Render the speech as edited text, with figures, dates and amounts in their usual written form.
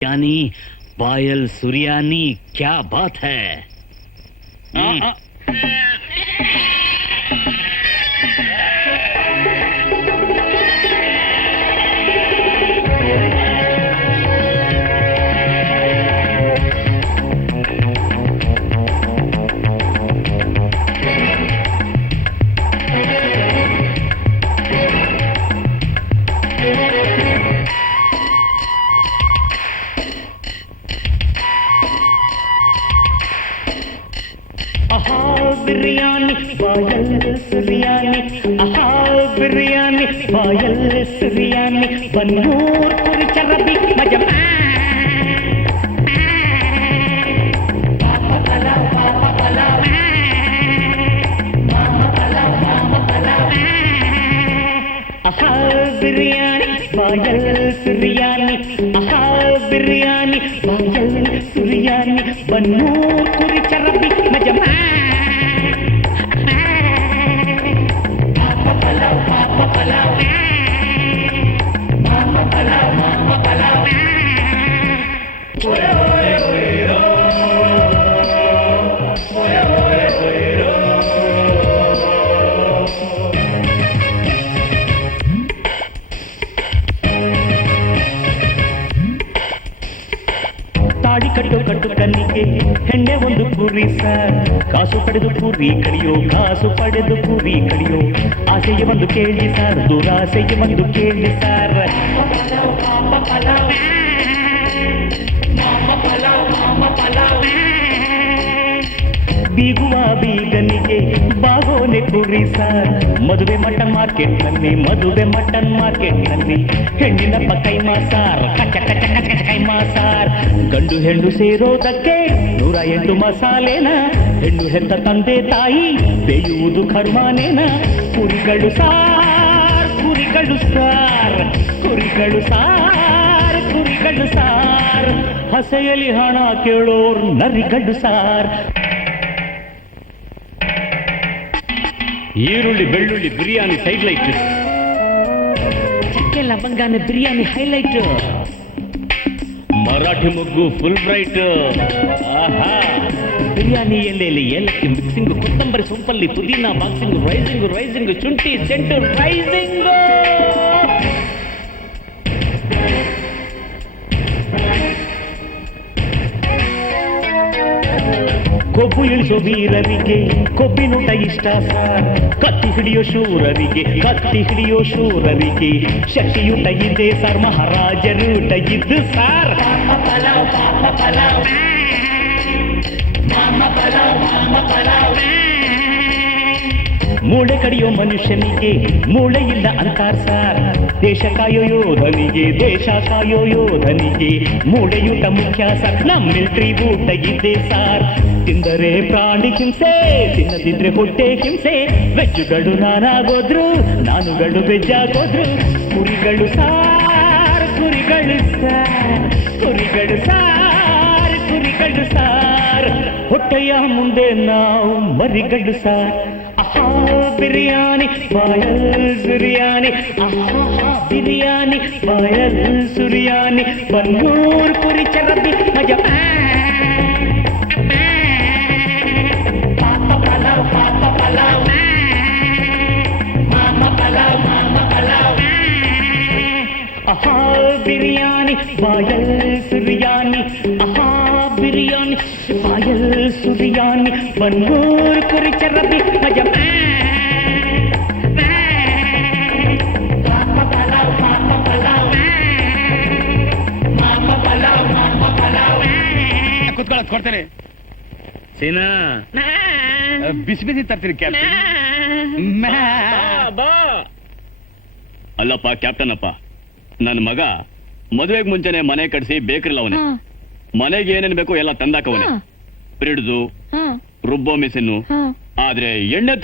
यानी पायल सुरियानी, क्या बात है। बिरयानी पायल सुरियानी, आहा बिरयानी पायल सुरियानी, बनूर पुरी चरबी मजमा पापा पलाव मामा पलाव आहा बिरयानी पायल सुरियानी, आहा बिरयानी पायल सुरियानी, बनूर पुरी चरबी मजमा ತಾಳಿ ಕಟ್ಟು ಕಣ್ಣಿಗೆ ಹೆಣ್ಣೆ ಒಂದು ಪೂರಿ ಸರ್, ಕಾಸು ಪಡೆದು ಪೂರಿ ಕಡಿಯೋ, ಕಾಸು ಪಡೆದು ಪೂರಿ ಕಡಿಯೋ, ಆಸೆಗೆ ಒಂದು ಕೇಳಿ ಸರ್, ದುರಾಸೆಗೆ ಒಂದು ಕೇಳಿ ಸರ್. ಬೀಗುವ ಬೀಗನಿಗೆ ಬಾಗೋನೆ ಪೂರಿ ಸರ್, ಮದುವೆ ಮಟನ್ ಮಾರ್ಕೆಟ್ ನಲ್ಲಿ ಹೆಣ್ಣಿನಪ್ಪ ಕೈಮಾ ಸಾರ್, ಕಚ ಕಚ ಕಚ ಕಚ ಕೈಮಾ ಸಾರ್. ಗಂಡು ಹೆಣ್ಣು ಸೇರೋದಕ್ಕೆ 108 ಮಸಾಲೆನ, ಹೆಣ್ಣು ಹೆತ್ತ ತಂದೆ ತಾಯಿ ಬೇಯುವುದು ಕರ್ಮಾನೇನ. ಕುರಿಗಳು ಸಾರ್ ಕುರಿಗಳು ಸಾರ್ ಕುರಿಗಳು ಸಾರ್ ಕುರಿಗಳು ಸಾರ್, ಹಸೆಯಲ್ಲಿ ಹಣ ಕೇಳೋರ್ ನರಿಗಳು ಸಾರ್. ಈರುಳ್ಳಿ ಬೆಳ್ಳುಳ್ಳಿ ಬಿರಿಯಾನಿ ಸೈಡ್ ಲೈಟ್, ಚಕ್ಕೆ ಲವಂಗಾನ ಬಿರಿಯಾನಿ ಹೈಲೈಟ್, ಮರಾಠಿ ಮೊಗ್ಗು ಫುಲ್ ಬ್ರೈಟ್. ಆಹಾ, ಬಿರಿಯಾನಿ ಎಲೆಯಲ್ಲಿ ಏಲಕ್ಕಿ ಮಿಕ್ಸಿಂಗ್, ಕೊತ್ತಂಬರಿ ಸೊಂಪಲ್ಲಿ ಪುದೀನಾ ಬಾಕ್ಸಿಂಗ್, ರೈಸಿಂಗ್ ಶುಂಠಿ ಸೆಂಟು ರೈಸಿಂಗ್. ಕೊಬ್ಬು ಇಳಿಸೋ ವೀರರಿಗೆ ಕೊಬ್ಬಿನೂಟ ಇಷ್ಟ ಸರ್, ಕತ್ತಿ ಹಿಡಿಯೋ ಶೂರರಿಗೆ ಶಕ್ತಿಯೂಟ ಇದೆ ಸರ್, ಮಹಾರಾಜರೂಟ ಇದ್ದು ಸಾರ್. ಮೂಳೆ ಕಡಿಯೋ ಮನುಷ್ಯನಿಗೆ ಮೂಳೆ ಇಲ್ಲ ಅಂತಾರ್ ಸಾರ್, ದೇಶ ಕಾಯೋ ಯೋಧನಿಗೆ ಮೂಳೆಯೂಟ ಮುಖ್ಯ ಸರ್, ನಮ್ ಮಿಲ್ಟ್ರಿ ಊಟ ಇದೆ ಸಾರ್. ತಿಂದರೆ ಪ್ರಾಣಿ ಹಿಂಸೆ, ತಿನ್ನದಿದ್ರೆ ಹೊಟ್ಟೆ ಹಿಂಸೆ, ವೆಜ್ಜುಗಳು ನಾನಾಗೋದ್ರು ನಾನುಗಳು ವೆಜ್ಜಾಗೋದ್ರು. ಕುರಿಗಳು ಸಾರ್ ಹೊಟ್ಟೆಯ ಮುಂದೆ ನಾವು ಮರಿಗಳು ಸಾರ್. ಆಹಾ ಬಿರಿಯಾನಿ ಪಾಯಲ್ ಸುರಿಯಾನಿ, ಆಹಾ ಬಿರಿಯಾನಿ ಪಾಯಲ್ ಸುರಿಯಾನಿ, ಬನ್ನೂರ್ ಪುರಿ ಚರಬಿ ಮಜಾ. ಆಹಾ ಬಿರಿಯಾನಿ ಪಾಯಲ್ ಸುರಿಯಾನಿ, ಆಹಾ ಬಿರಿಯಾನಿ ಪಾಯಲ್ ಸುರಿಯಾನಿ, ಬನ್ನೂರ್ ಪುರಿ ಚರಬಿ ಮಜಾ. ಕುತ್ಕೊಳ್ಳೋದು ಕೊಡ್ತೇನೆ ಸೀನಾ, ಬಿಸಿ ಬಿಸಿ ತರ್ತೀನಿ ಕ್ಯಾಪ್ಟನ್. ಅಲ್ಲಪ್ಪ ಕ್ಯಾಪ್ಟನ್ ಅಪ್ಪ, ನನ್ನ ಮಗ ಮದುವೆಗೆ ಮುಂಚೆನೆ ಮನೆ ಕಟ್ಸಿ ಬೇಕ್ರಿಲ್ಲ ಅವನೇ, ಮನೆಗೆ ಏನೇನ್ ಬೇಕೋ ಎಲ್ಲ ತಂದಾಕವನೇ, ಫ್ರಿಡ್ಜು ರುಬ್ಬೋ ಮಿಷಿನ್ನು, ಆದ್ರೆ ಎಣ್ಣೆ